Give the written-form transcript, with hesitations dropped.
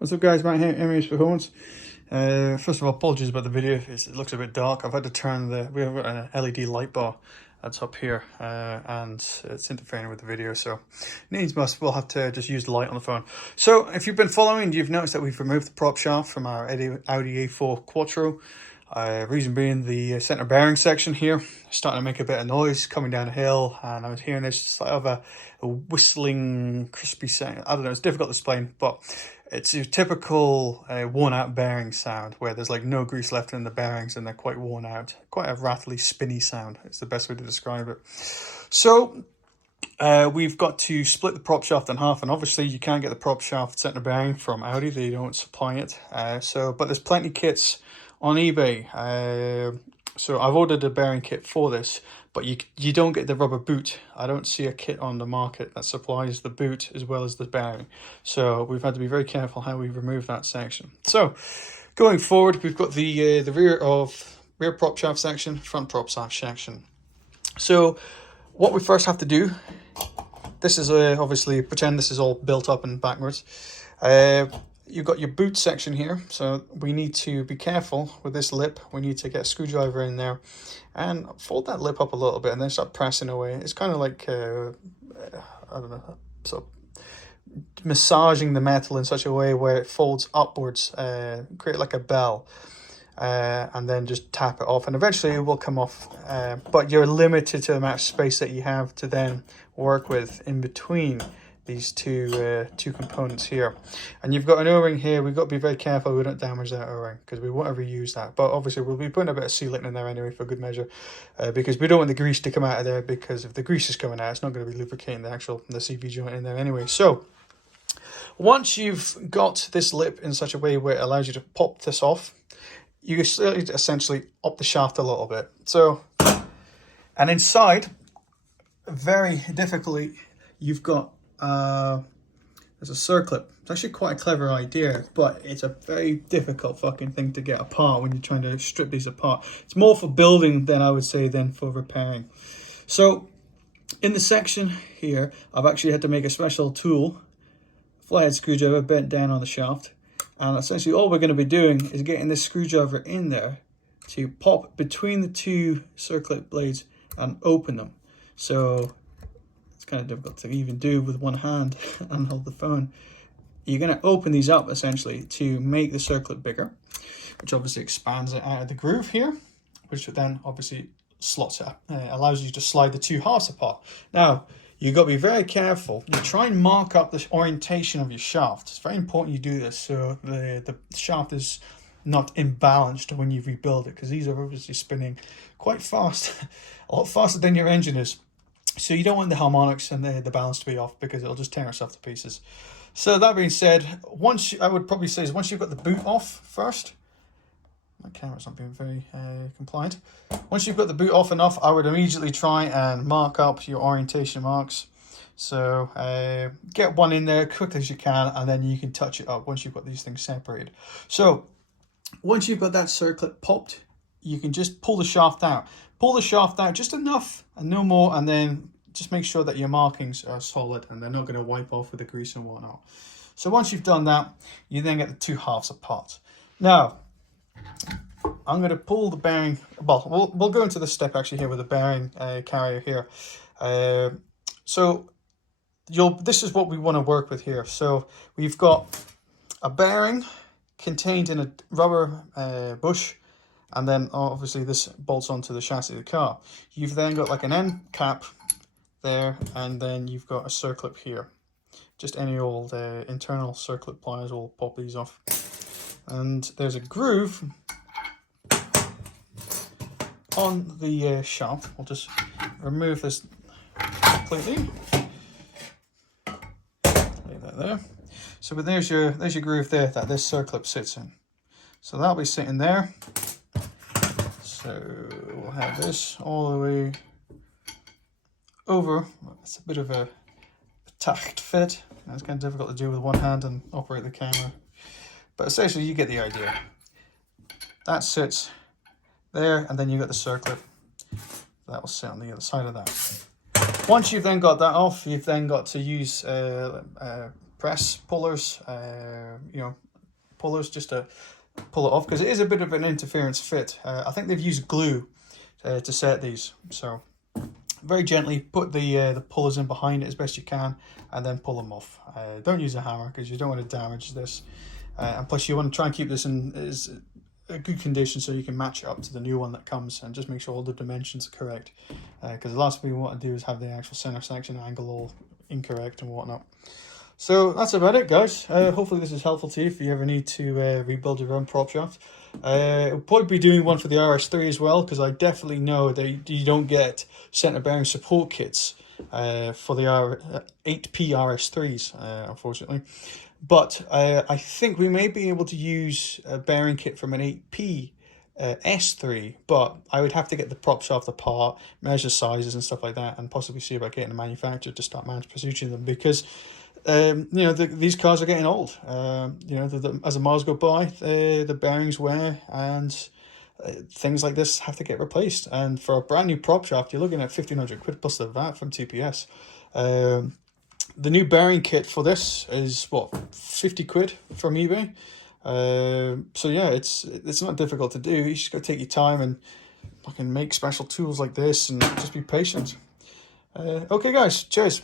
What's up guys, Matt here, MH Performance. First of all, apologies about the video, it looks a bit dark. I've had to turn we have an LED light bar that's up here and it's interfering with the video, so needs must, we'll have to just use the light on the phone. So if you've been following, you've noticed that we've removed the prop shaft from our Audi A4 Quattro. Reason being, the center bearing section here starting to make a bit of noise coming down the hill, and I was hearing this sort of a whistling crispy sound. I don't know, it's difficult to explain, but it's a typical worn out bearing sound where there's like no grease left in the bearings and they're quite worn out. Quite a rattly, spinny sound. It's the best way to describe it. So we've got to split the prop shaft in half, and obviously you can't get the prop shaft center bearing from Audi. They don't supply it. But there's plenty of kits on eBay. So I've ordered a bearing kit for this, but you don't get the rubber boot. I don't see a kit on the market that supplies the boot as well as the bearing. So we've had to be very careful how we remove that section. So going forward, we've got the rear prop shaft section, front prop shaft section. So what we first have to do, this is obviously, pretend this is all built up and backwards. You've got your boot section here, so we need to be careful with this lip. We need to get a screwdriver in there and fold that lip up a little bit and then start pressing away. It's kind of like, I don't know, so massaging the metal in such a way where it folds upwards, create like a bell, and then just tap it off, and eventually it will come off. But you're limited to the amount of space that you have to then work with in between these two components here. And you've got an O-ring here. We've got to be very careful we don't damage that O-ring because we want to reuse that, but obviously we'll be putting a bit of sealant in there anyway for good measure, because we don't want the grease to come out of there, because if the grease is coming out, it's not going to be lubricating the CV joint in there anyway. So once you've got this lip in such a way where it allows you to pop this off, you essentially up the shaft a little bit. So, and inside, very difficultly, you've got there's a circlip. It's actually quite a clever idea, but it's a very difficult fucking thing to get apart when you're trying to strip these apart. It's more for building than I would say than for repairing. So in the section here, I've actually had to make a special tool, flathead screwdriver bent down on the shaft, and essentially all we're going to be doing is getting this screwdriver in there to pop between the two circlip blades and open them. So kind of difficult to even do with one hand and hold the phone. You're going to open these up essentially to make the circlip bigger, which obviously expands it out of the groove here, which then obviously slots it up, allows you to slide the two halves apart. Now you've got to be very careful. You try and mark up the orientation of your shaft. It's very important you do this so the shaft is not imbalanced when you rebuild it, because these are obviously spinning quite fast, a lot faster than your engine is. So you don't want the harmonics and the balance to be off, because it'll just tear itself to pieces. So that being said, I would probably say is once you've got the boot off first, my camera's not being very compliant. Once you've got the boot off enough, I would immediately try and mark up your orientation marks. So get one in there quickly as you can, and then you can touch it up once you've got these things separated. So once you've got that circlip popped, you can just pull the shaft out. Pull the shaft out just enough and no more, and then just make sure that your markings are solid and they're not going to wipe off with the grease and whatnot. So once you've done that, you then get the two halves apart. Now, I'm going to pull the bearing. Well, we'll go into this step actually here with the bearing carrier here. So this is what we want to work with here. So we've got a bearing contained in a rubber bush, and then obviously this bolts onto the chassis of the car. You've then got like an end cap there, and then you've got a circlip here. Just any old internal circlip pliers will pop these off. And there's a groove on the shaft. We'll just remove this completely. Leave that there. So but there's your groove there that this circlip sits in. So that'll be sitting there. So we'll have this all the way over. It's a bit of a tacked fit. It's kind of difficult to do with one hand and operate the camera. But essentially you get the idea. That sits there, and then you've got the circlip. That will sit on the other side of that. Once you've then got that off, you've then got to use press pullers, pullers just to pull it off, because it is a bit of an interference fit. I think they've used glue to set these, so very gently put the pullers in behind it as best you can, and then pull them off. Don't use a hammer because you don't want to damage this, and plus you want to try and keep this in a good condition so you can match it up to the new one that comes, and just make sure all the dimensions are correct, because the last thing we want to do is have the actual center section angle all incorrect and whatnot. So that's about it, guys. Hopefully this is helpful to you if you ever need to rebuild your own prop shaft. I'll probably be doing one for the RS3 as well, because I definitely know that you don't get center bearing support kits for the 8P RS3s, unfortunately. But I think we may be able to use a bearing kit from an 8P S3, but I would have to get the prop shaft apart, measure sizes and stuff like that, and possibly see about getting a manufacturer to start mass producing them, because you know, these cars are getting old. You know, as the miles go by, the bearings wear, and things like this have to get replaced. And for a brand new prop shaft, you're looking at 1,500 quid plus the VAT from TPS. The new bearing kit for this is what, 50 quid from eBay. So yeah, it's not difficult to do. You just got to take your time and fucking make special tools like this, and just be patient. Okay, guys, cheers.